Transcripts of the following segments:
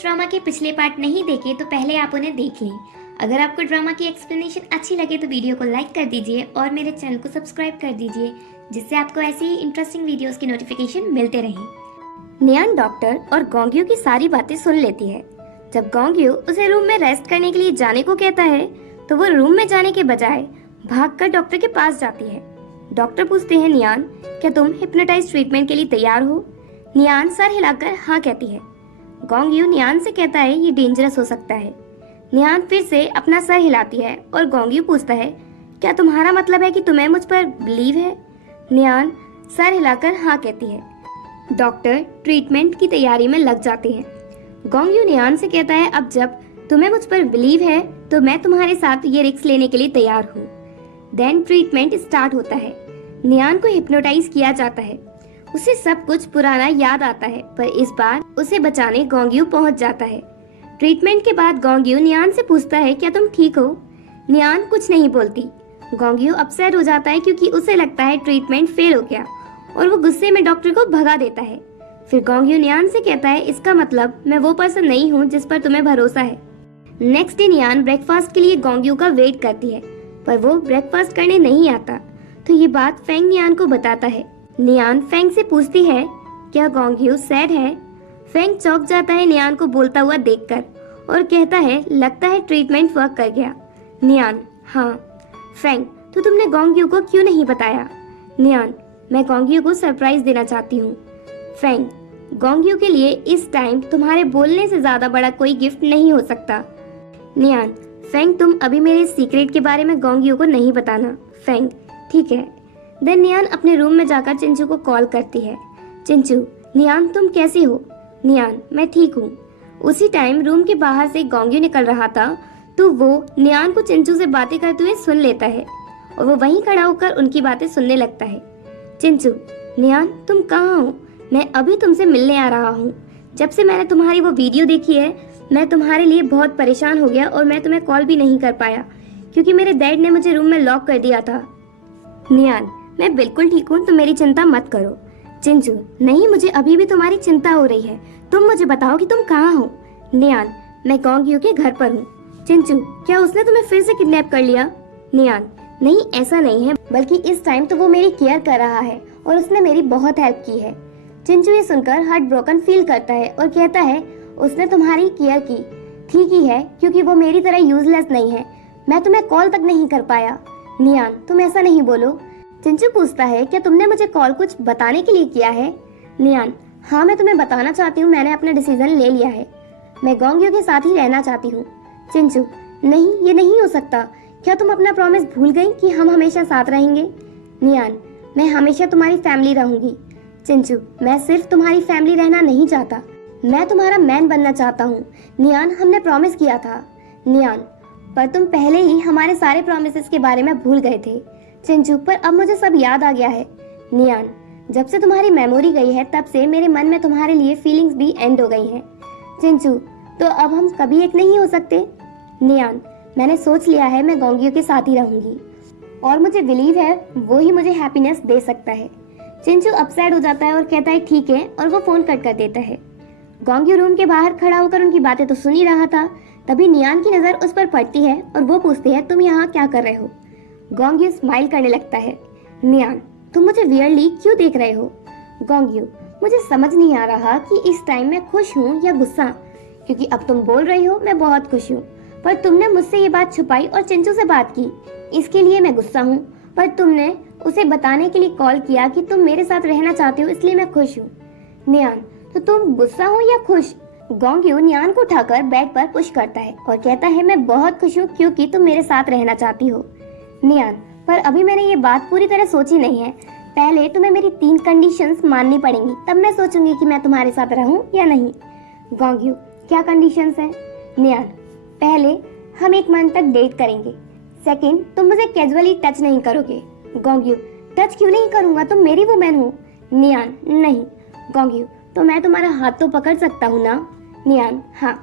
इस ड्रामा के पिछले पार्ट नहीं देखे तो पहले आप उन्हें देख लें। अगर आपको ड्रामा की एक्सप्लेनेशन अच्छी लगे तो वीडियो को लाइक कर दीजिए और मेरे चैनल को सब्सक्राइब कर दीजिए, जिससे आपको ऐसी ही इंटरेस्टिंग वीडियोस के नोटिफिकेशन मिलते रहें। नियान डॉक्टर और गोंग्यू की सारी बातें सुन लेती है। जब गोंग्यू उसे रूम में रेस्ट करने के लिए जाने को कहता है तो वो रूम में जाने के बजाय भागकर डॉक्टर के पास जाती है। डॉक्टर पूछते हैं, नियान क्या तुम हिप्नोटाइज ट्रीटमेंट के लिए तैयार हो? नियान सर हिलाकर हाँ कहती है। गोंग्यू नियान से कहता है ये डेंजरस हो सकता है। नियान फिर से अपना सर हिलाती है और गोंग्यू पूछता है, क्या तुम्हारा मतलब है कि तुम्हें मुझ पर बिलीव है? नियान सर हिलाकर हाँ कहती है। डॉक्टर ट्रीटमेंट की तैयारी में लग जाते हैं। गोंग्यू नियान से कहता है, अब जब तुम्हें मुझ पर बिलीव है तो मैं तुम्हारे साथ ये रिस्क लेने के लिए तैयार हूँ। देन ट्रीटमेंट स्टार्ट होता है। नियान को हिप्नोटाइज किया जाता है। उसे सब कुछ पुराना याद आता है, पर इस बार उसे बचाने गोंग्यू पहुंच जाता है। ट्रीटमेंट के बाद गोंग्यू नियान से पूछता है, क्या तुम ठीक हो? नियान कुछ नहीं बोलती। गोंग्यू अपसेट हो जाता है क्योंकि उसे लगता है ट्रीटमेंट फेल हो गया और वो गुस्से में डॉक्टर को भगा देता है। फिर गोंग्यू नियान से कहता है, इसका मतलब मैं वो पर्सन नहीं हूँ जिस पर तुम्हें भरोसा है। नेक्स्ट डे नियान ब्रेकफास्ट के लिए गोंग्यू का वेट करती है, पर वो ब्रेकफास्ट करने नहीं आता, तो ये बात फेंग नियान को बताता है। नियान फेंग से पूछती है, क्या गोंग्यू सैड है? फेंग चौंक जाता है नियान को बोलता हुआ देखकर और कहता है, लगता है ट्रीटमेंट वर्क कर गया। नियान हाँ। फेंग तो तुमने गोंग्यू को क्यों नहीं बताया? नियान मैं गोंग्यू को सरप्राइज देना चाहती हूँ। फेंग गोंग्यू के लिए इस टाइम तुम्हारे बोलने से ज्यादा बड़ा कोई गिफ्ट नहीं हो सकता। नियान फेंग तुम अभी मेरे सीक्रेट के बारे में गोंग्यू को नहीं बताना। फेंग ठीक है। देन नियान अपने रूम में जाकर चिंचू को कॉल करती है। चिंचू नियान तुम कैसी हो? नियान मैं ठीक हूँ। उसी टाइम रूम के बाहर से गोंग्यू निकल रहा था तो वो नियान को चिंचू से बातें करते हुए सुन लेता है और वो वहीं खड़ा होकर उनकी बातें सुनने लगता है। चिंचू नियान तुम कहाँ हो? मैं अभी तुमसे मिलने आ रहा हूँ। जब से मैंने तुम्हारी वो वीडियो देखी है मैं तुम्हारे लिए बहुत परेशान हो गया और मैं तुम्हें कॉल भी नहीं कर पाया क्योंकि मेरे डैड ने मुझे रूम में लॉक कर दिया था। नियान मैं बिल्कुल ठीक हूँ, तुम मेरी चिंता मत करो। चिंचू नहीं, मुझे अभी भी तुम्हारी चिंता हो रही है, तुम मुझे बताओ कि तुम कहाँ हो। नियान मैं गोंग्यू के घर पर हूँ। चिंचू क्या उसने तुम्हें फिर से किडनैप कर लिया? नियान नहीं ऐसा नहीं है, बल्कि इस टाइम तो वो मेरी केयर कर रहा है और उसने मेरी बहुत हेल्प की है। चिंचू ये सुनकर हार्ट ब्रोकन फील करता है और कहता है, उसने तुम्हारी केयर की, ठीक ही है क्योंकि वो मेरी तरह यूजलेस नहीं है, मैं तुम्हें कॉल तक नहीं कर पाया। नियान तुम ऐसा नहीं बोलो। चिंचू पूछता है, क्या तुमने मुझे कॉल कुछ बताने के लिए किया है? नियान हाँ मैं तुम्हें बताना चाहती हूँ, मैंने अपना डिसीजन ले लिया है, मैं गोंग्यू के साथ ही रहना चाहती हूँ। चिंचू नहीं ये नहीं हो सकता, क्या तुम अपना प्रॉमिस भूल गई कि हम हमेशा साथ रहेंगे? नियान मैं हमेशा तुम्हारी फैमिली रहूंगी। चिंचू मैं सिर्फ तुम्हारी फैमिली रहना नहीं चाहता, मैं तुम्हारा मैन बनना चाहता हूँ। नियान हमने प्रॉमिस किया था। नियान पर तुम पहले ही हमारे सारे प्रॉमिसेस के बारे में भूल गए थे। चिंचू पर अब मुझे सब याद आ गया है। नियान जब से तुम्हारी मेमोरी गई है तब से मेरे मन में तुम्हारे लिए फीलिंग्स भी एंड हो गई हैं। चिंचू तो अब हम कभी एक नहीं हो सकते? नियान मैंने सोच लिया है, मैं गोंग्यू के साथ ही रहूंगी और मुझे बिलीव है वो ही मुझे हैप्पीनेस दे सकता है। चिंचू अपसेट हो जाता है और कहता है ठीक है, और वो फोन कट कर देता है। गोंग्यू रूम के बाहर खड़ा होकर उनकी बातें तो सुन ही रहा था, तभी नियान की नजर उस पर पड़ती है और वो पूछती है, तुम यहाँ क्या कर रहे हो? गोंग्यू स्माइल करने लगता है। नियान तुम मुझे वियर्डली क्यों देख रहे हो? गोंग्यू मुझे समझ नहीं आ रहा कि इस टाइम मैं खुश हूँ या गुस्सा, क्योंकि अब तुम बोल रही हो मैं बहुत खुश हूँ, पर तुमने मुझसे ये बात छुपाई और चिंचू से बात की, इसके लिए मैं गुस्सा हूँ। पर तुमने उसे बताने के लिए कॉल किया कि तुम मेरे साथ रहना चाहते हो, इसलिए मैं खुश हूँ। नियान तो तुम गुस्सा हो या खुश? गोंग्यू नियान को उठाकर बेड पर पुश करता है और कहता है, मैं बहुत खुश हूँ क्योंकि तुम मेरे साथ रहना चाहती हो। नियान पर अभी मैंने ये बात पूरी तरह सोची नहीं है, पहले तुम्हें मेरी 3 कंडीशंस माननी पड़ेंगी, तब मैं सोचूंगी कि मैं तुम्हारे साथ रहूं या नहीं। गोंग्यू क्या कंडीशंस हैं? नियान पहले हम 1 मंथ तक डेट करेंगे। सेकंड तुम मुझे कैजुअली टच नहीं करोगे। गोंग्यू टच क्यों नहीं करूंगा, तुम मेरी वुमेन हो। नियान नहीं। गोंग्यू तो मैं तुम्हारा हाथ तो पकड़ सकता हूँ ना? नियान हाँ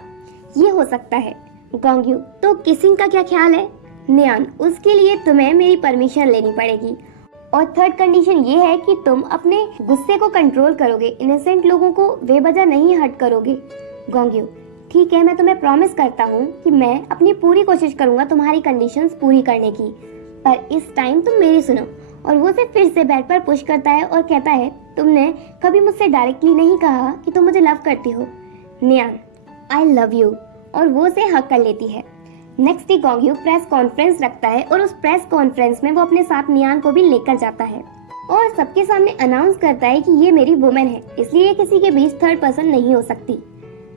ये हो सकता है। गोंग्यू तो किसिंग का क्या ख्याल है? नियान उसके लिए तुम्हें मेरी परमिशन लेनी पड़ेगी। और थर्ड कंडीशन ये है कि तुम अपने गुस्से को कंट्रोल करोगे, इनोसेंट लोगों को बेवजह नहीं हर्ट करोगे। गोंग्यू ठीक है, मैं तुम्हें प्रॉमिस करता हूँ कि मैं अपनी पूरी कोशिश करूंगा तुम्हारी कंडीशंस पूरी करने की, पर इस टाइम तुम मेरी सुनो। और वो उसे फिर से बेड पर पुश करता है और कहता है, तुमने कभी मुझसे डायरेक्टली नहीं कहा कि तुम मुझे लव करती हो। नियान, आई लव यू। और वो उसे हक कर लेती है। नेक्स्ट डे गोंगयू प्रेस कॉन्फ्रेंस रखता है और उस प्रेस कॉन्फ्रेंस में वो अपने साथ नियान को भी लेकर जाता है और सबके सामने अनाउंस करता है कि ये मेरी वुमेन है, इसलिए किसी के बीच थर्ड पर्सन नहीं हो सकती।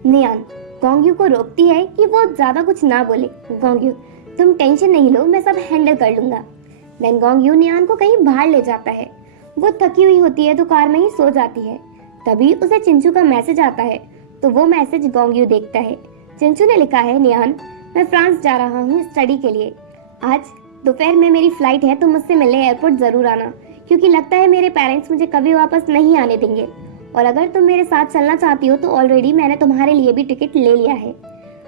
नियान गोंगयू को रोकती है कि वो ज्यादा कुछ ना बोले। गोंगयू, तुम टेंशन नहीं लो, मैं सब हैंडल कर लूंगा। देन गोंगयू नियान को कहीं बाहर ले जाता है। वो थकी हुई होती है तो कार में ही सो जाती है। तभी उसे चिंचू का मैसेज आता है, तो वो मैसेज गोंगयू देखता है। चिंचू ने लिखा है, नियान मैं फ्रांस जा रहा हूँ स्टडी के लिए। आज दोपहर में मेरी फ्लाइट है, तो मुझसे मिलने एयरपोर्ट जरूर आना, क्योंकि लगता है मेरे पेरेंट्स मुझे कभी वापस नहीं आने देंगे। और अगर तुम मेरे साथ चलना चाहती हो तो ऑलरेडी मैंने तुम्हारे लिए भी टिकट ले लिया है।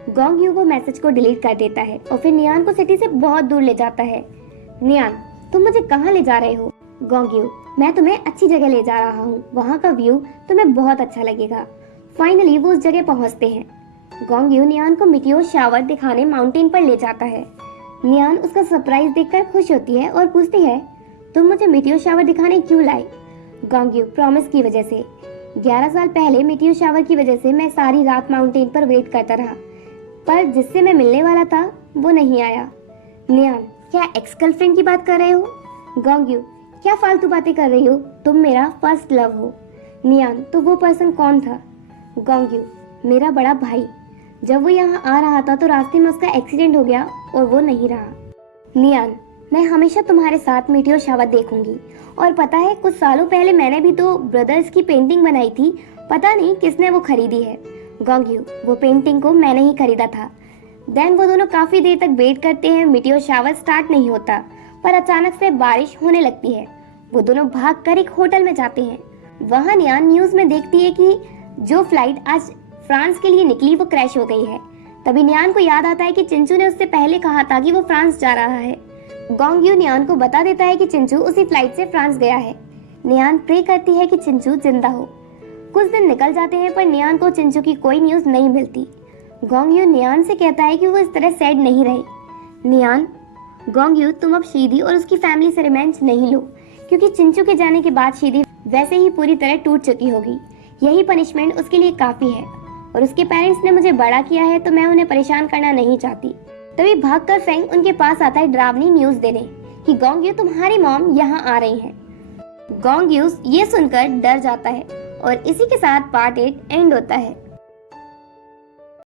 गोंगयू वो मैसेज को डिलीट कर देता है और फिर नियान को सिटी से बहुत दूर ले जाता है। नियान, तुम मुझे कहाँ ले जा रहे हो? गोंगयू, मैं तुम्हें अच्छी जगह ले जा रहा हूँ, वहाँ का व्यू तुम्हें बहुत अच्छा लगेगा। फाइनली वो उस जगह पहुँचते हैं। गोंगयू नियान को मीटियोर शावर दिखाने माउंटेन पर ले जाता है। नियान उसका सरप्राइज देखकर खुश होती है और पूछती है, तुम मुझे मीटियोर शावर दिखाने क्यों लाई? गोंगयू, प्रॉमिस की वजह से। 11 साल पहले मीटियोर शावर की वजह से मैं सारी रात माउंटेन पर वेट करता रहा, पर जिससे मैं मिलने वाला था वो नहीं आया। नियान, क्या एक्स गर्लफ्रेंड की बात कर रहे हो? गोंगयू, क्या फालतू बातें कर रही हो, तुम मेरा फर्स्ट लव हो। नियान, तो वो पर्सन कौन था? गोंगयू, मेरा बड़ा भाई। जब वो यहाँ आ रहा था तो रास्ते में उसका एक्सीडेंट हो गया और वो नहीं रहा। नियान, मैं हमेशा तुम्हारे साथ मीटियोर शावर देखूंगी। और पता है, कुछ सालों पहले मैंने भी तो ब्रदर्स की पेंटिंग बनाई थी, पता नहीं किसने वो खरीदी है। गोंगयू, वो पेंटिंग को मैंने ही खरीदा था। देन वो दोनों काफी देर तक वेट करते हैं, मीटियोर शावर स्टार्ट नहीं होता, पर अचानक से बारिश होने लगती है। वो दोनों भागकर एक होटल में जाते हैं। वहाँ नियान न्यूज में देखती है कि जो फ्लाइट आज फ्रांस के लिए निकली वो क्रैश हो गई है। तभी नियान को याद आता है कि चिंचू ने उससे पहले कहा था कि वो फ्रांस जा रहा है। गोंगयू नियान को बता देता है कि चिंचू उसी फ्लाइट से फ्रांस गया है। नियान प्रे करती है कि चिंचू जिंदा हो। कुछ दिन निकल जाते हैं पर नियान को चिंचू की कोई न्यूज नहीं मिलती। गोंगयू नियान से कहता है कि वो इस तरह सैड नहीं रहे। नियान, गोंगयू, तुम अब शीदी और उसकी फैमिली से रिवेंज नहीं लो, क्योंकि चिंचू के जाने के बाद शीदी वैसे ही पूरी तरह टूट चुकी होगी। यही पनिशमेंट उसके लिए काफी है, और उसके पेरेंट्स ने मुझे बड़ा किया है तो मैं उन्हें परेशान करना नहीं चाहती। तभी भागकर फेंग उनके पास आता है डरावनी न्यूज देने कि गोंगयू, तुम्हारी मॉम यहाँ आ रही हैं। गोंगयू ये सुनकर डर जाता है और इसी के साथ पार्ट 8 एंड होता है।